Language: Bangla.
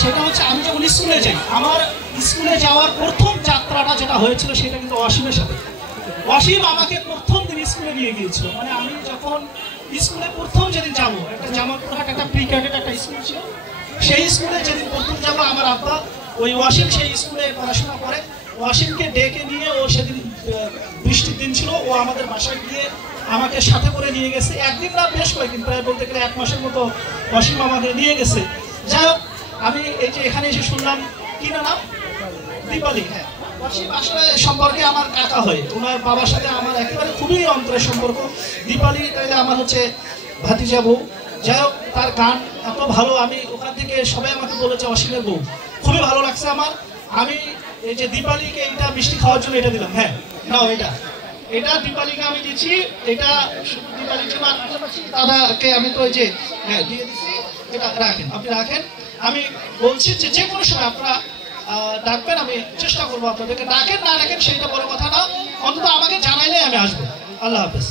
সেটা হচ্ছে আমি যখন স্কুলে যাই, আমার স্কুলে যাওয়ার প্রথম যাত্রাটা যেটা হয়েছিল সেটা কিন্তু অসীমের সাথে। অসীম আমাকে প্রথম দিন স্কুলে নিয়ে গিয়েছিল। মানে আমি যখন স্কুলে প্রথম যেদিন যাবো, একটা জামালপুরহাট একটা প্রি ক্যাডেট একটা স্কুল ছিল, সেই স্কুলে যেদিন প্রথম যাবো আমার আব্বা ওই অসীম সেই স্কুলে পড়াশোনা করে, অসীমকে ডেকে নিয়ে ও সেদিন বৃষ্টির দিন ছিল, ও আমাদের বাসায় গিয়ে আমাকে সাথে করে নিয়ে গেছে। একদিন না বেশ কয়েকদিন, প্রায় বলতে গেলে 1 মাসের মতো অসীম আমাকে নিয়ে গেছে। যাই হোক, আমি এই যে এখানে এসে শুনলাম কি নাম, দীপালি। হ্যাঁ, অসীম আসলে সম্পর্কে আমার কাকা হয়, ওনার বাবার সাথে আমার একেবারে খুবই অন্তরের সম্পর্ক। দীপালি তাইলে আমার হচ্ছে ভাতিজা বউ। যাই হোক, তার গান এত ভালো, আমি ওখান থেকে সবাই আমাকে বলেছে অসীমের বউ, খুবই ভালো লাগছে আমার। আমি এই যে দীপালিকে এইটা মিষ্টি খাওয়ার জন্য এটা দিলাম। হ্যাঁ নাও, এটা দীপালিকে আমি দিচ্ছি, এটা দীপালির জন্য। দাদাকে আমি তো ওই যে হ্যাঁ দিয়ে দিচ্ছি, এটা রাখেন, আপনি রাখেন। আমি বলছি যে যে কোনো সময় আপনারা ডাকবেন, আমি চেষ্টা করবো আপনাদেরকে। ডাকেন না ডাকেন সেইটা বড় কথা না, অন্তত আমাকে জানাইলে আমি আসবো। আল্লাহ হাফেজ।